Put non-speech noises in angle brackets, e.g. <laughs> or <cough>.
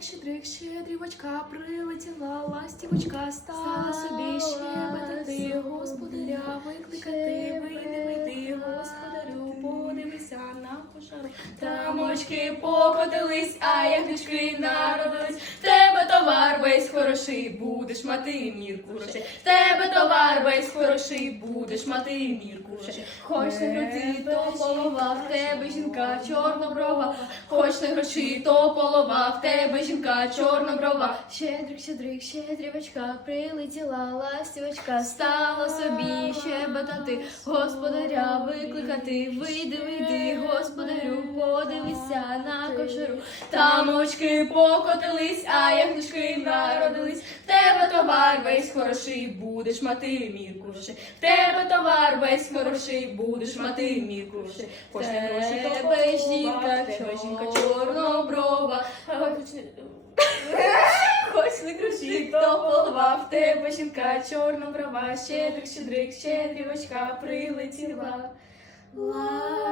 Щедрик, щедрик, щедрівочка, прилетіла ластівочка, стала собі щебетати, господаря викликати, вийди, вийди, господарю, подивися на пожару. Трамочки покотились, а ягнички народились. Весь хороший, будеш мати мірку грошей. В тебе товар весь хороший, будеш мати мірку грошей. Хоч на груді, то полова, в тебе жінка чорноброва. Хоч на гроші, то полова, в тебе жінка чорноброва. Щедрик, щедрик, щедрівочка, прилетіла ластівочка, стала собі щебетати, господаря викликати, вийди, вийди, господарю, подивися на кошару. Тамочки покотились, а ягнички народились. В тебе товар весь хороший, будеш мати мірку грошей. В тебе товар весь хороший, будеш мати. Хоч на гроші, Тебе жінка в жінка чорноброва. <laughs> Хоч не кричи, то полова, в тебе жінка чорноброва, щедрик, щедрик, щедрівочка прилетіла. Ла